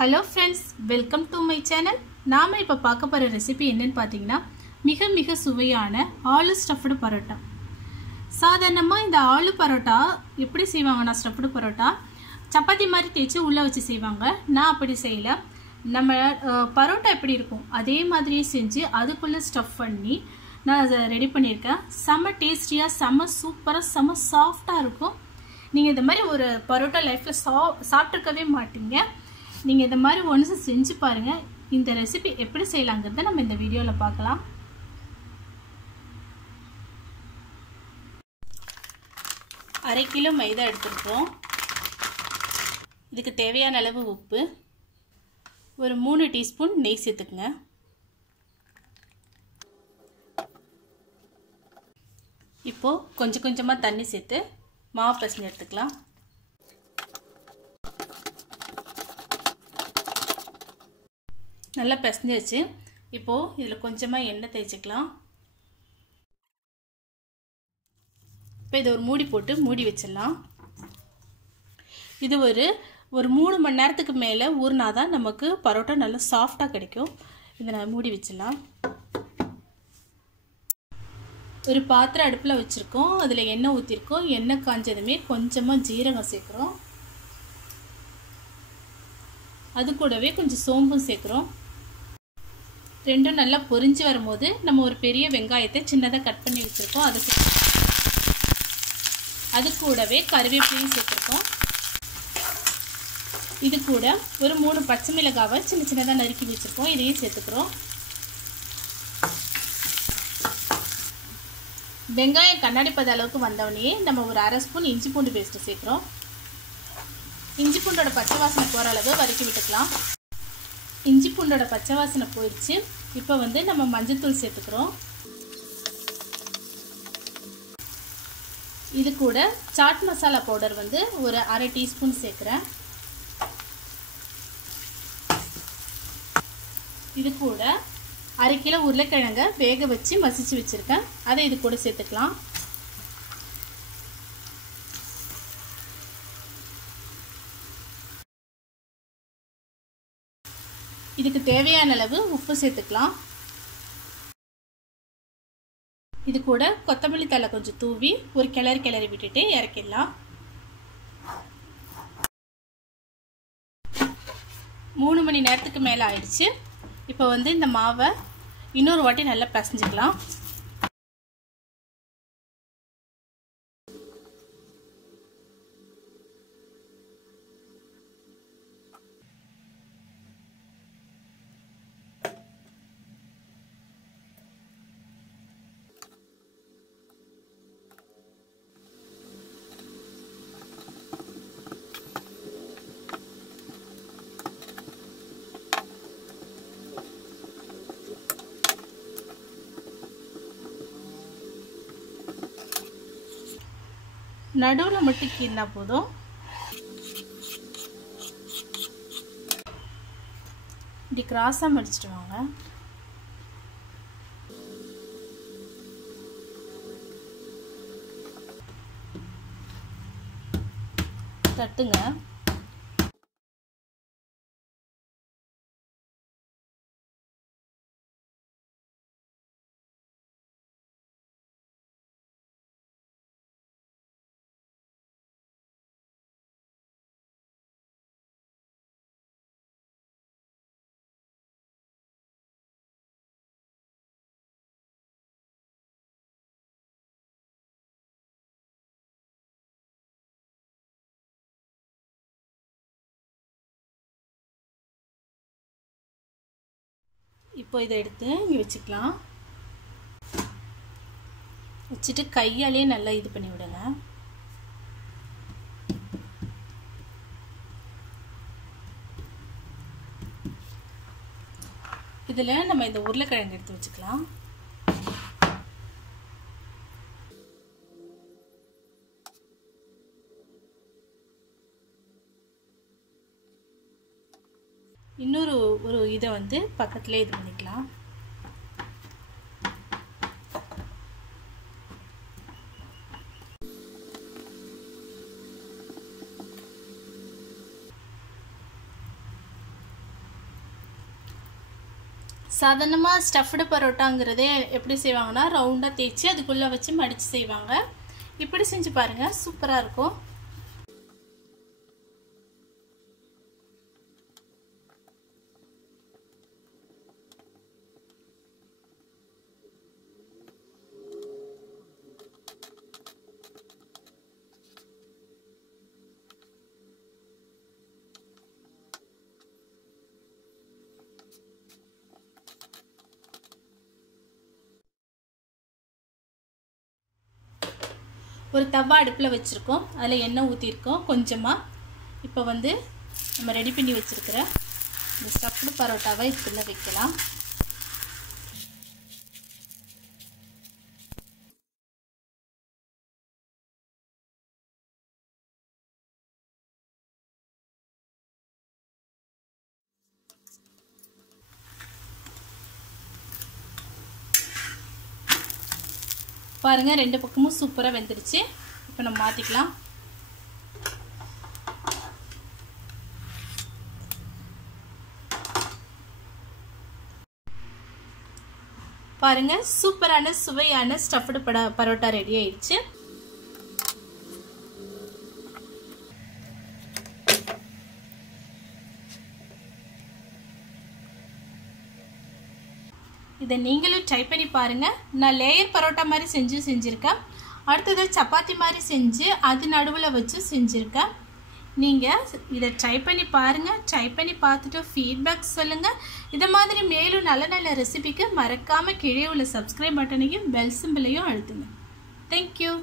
Hello friends, welcome to my channel. நாம இப்ப பார்க்க போற ரெசிபி என்னன்னு பாத்தீங்கன்னா மிக சுவையான ஆலு ஸ்டஃப்டு பரோட்டா. சாதாரணமா இந்த ஆலு பரோட்டா எப்படி செய்வாங்கன்னா ஸ்டஃப்டு பரோட்டா சப்பாத்தி மாதிரி தேய்ச்சி உள்ள வச்சு செய்வாங்க. நான் அப்படி செய்யல. நம்ம பரோட்டா எப்படி இருக்கும் அதே மாதிரியே செஞ்சு அதுக்குள்ள ஸ்டஃப் பண்ணி நான் ரெடி பண்ணியிருக்கேன். செம டேஸ்டியா, செம சூப்பரா, செம சாஃப்டா இருக்கும். நீங்க இந்த மாதிரி ஒரு பரோட்டா லைஃப்ல சாப்பிட்டுக்கவே மாட்டீங்க. நீங்க இந்த மாதிரி ஒன்ஸ் செஞ்சு பாருங்க. இந்த ரெசிபி எப்படி செய்யலாம்ங்கறத நம்ம இந்த வீடியோல பார்க்கலாம். அரை கிலோ மைதா எடுத்துக்கிறோம். இதுக்கு தேவையான அளவு உப்பு, ஒரு 3 டீஸ்பூன் நெய் சேர்த்துக்கங்க. இப்போ கொஞ்சமா தண்ணி சேர்த்து மாவு பிசைஞ்சு எடுத்துக்கலாம். நல்லா பிசைஞ்சாச்சு. இப்போ இதுல கொஞ்சமா எண்ணெய் தேய்ச்சிக்கலாம். இப்போ இதை ஒரு மூடி போட்டு மூடி வச்சிடலாம். இது ஒரு 3 மணி நேரத்துக்கு மேலே ஊறினாதான் நமக்கு பரோட்டா நல்லா சாஃப்டா கிடைக்கும். இதை நான் மூடி வச்சிடலாம். ஒரு பாத்திரம் அடுப்புல வச்சிருக்கோம். அதுல எண்ணெய் ஊத்திருக்கோம். எண்ணெய் காஞ்சதுமே கொஞ்சமா ஜீரகம் சேர்க்கிறோம். அது கூடவே கொஞ்சம் சோம்பும் சேர்க்கிறோம். ரெண்டும் நல்லா பொரிஞ்சு வரும்போது நம்ம ஒரு பெரிய வெங்காயத்தை சின்னதாக கட் பண்ணி வச்சிருக்கோம். அது கூடவே கறிவேப்பிலையும் சேர்த்துருக்கோம். இது கூட ஒரு 3 பச்சை மிளகாவை சின்னதாக நறுக்கி வச்சிருக்கோம். இதையும் சேர்த்துக்கிறோம். வெங்காயம் கண்ணாடி பத அளவுக்கு வந்தவொடனே நம்ம ஒரு அரை ஸ்பூன் இஞ்சி பூண்டு பேஸ்ட் சேர்க்கிறோம். இஞ்சி பூண்டோட பச்சை வாசனை போகிற அளவு வதக்கி விட்டுக்கலாம். இஞ்சி பூண்டோட பச்சை வாசனை போயிடுச்சு. இப்போ நம்ம மஞ்சள்தூள் சேர்த்துக்கிறோம். இது கூட சாட் மசாலா பவுடர் ஒரு அரை டீஸ்பூன் சேர்க்குறேன். இது கூட அரை கிலோ உருளைக்கிழங்க வேக வச்சு மசிச்சு வச்சிருக்கேன். அதை இது கூட சேர்த்துக்கலாம். இதுக்கு தேவையான அளவு உப்பு சேர்த்துக்கலாம். இது கூட கொத்தமல்லி தழை கொஞ்சம் தூவி ஒரு கிளறி விட்டுட்டு இறக்கிடலாம். 3 மணி நேரத்துக்கு மேலே ஆயிடுச்சு. இப்போ இந்த மாவை இன்னொரு வாட்டி நல்லா பிசைஞ்சுக்கலாம். நடுவில் மட்டும் கீறினா போதும். இப்படி கிராஸா மடிச்சிட்டு வாங்க. தட்டுங்க. இப்போ இதை எடுத்து இங்கே வச்சுக்கலாம். வச்சுட்டு கையாலே நல்லா இது பண்ணி விடுங்க. இதில் நம்ம இந்த உருளைக்கிழங்கு எடுத்து வச்சுக்கலாம். இன்னொரு இதை பக்கத்துல இது பண்ணிக்கலாம். சாதாரணமாக ஸ்டஃப்டு பரோட்டாங்கிறதே எப்படி செய்வாங்கன்னா ரவுண்டாக தேய்ச்சி அதுக்குள்ளே வச்சு மடித்து செய்வாங்க. இப்படி செஞ்சு பாருங்கள், சூப்பராக இருக்கும். ஒரு தவா அடுப்பில் வச்சுருக்கோம், அதில் எண்ணெய் ஊற்றிருக்கோம் கொஞ்சமாக. இப்போ வந்து நம்ம ரெடி பண்ணி வச்சுருக்கிற இந்த ஸ்டஃப்டு பரோட்டாவை இதுக்குள்ளே வைக்கலாம். பாருங்கள், ரெண்டு பக்கமும் சூப்பராக வெந்துடுச்சு. இப்போ நம்ம மாற்றிக்கலாம். பாருங்கள், சூப்பரான சுவையான ஸ்டஃப்டு பரோட்டா ரெடி ஆயிடுச்சு. இதை நீங்களும் ட்ரை பண்ணி பாருங்கள். நான் லேயர் பரோட்டா மாதிரி செஞ்சுருக்கேன். அடுத்தது சப்பாத்தி மாதிரி செஞ்சு அது நடுவில் வச்சு செஞ்சுருக்கேன். நீங்கள் இதை ட்ரை பண்ணி பாருங்கள். ட்ரை பண்ணி பார்த்துட்டு ஃபீட்பேக் சொல்லுங்கள். இதை மாதிரி மேலும் நல்ல நல்ல ரெசிபிக்கு மறக்காமல் கீழே உள்ள சப்ஸ்கிரைப் பட்டனையும் பெல் சிம்பிளையும் அழுத்துங்க. தேங்க்யூ.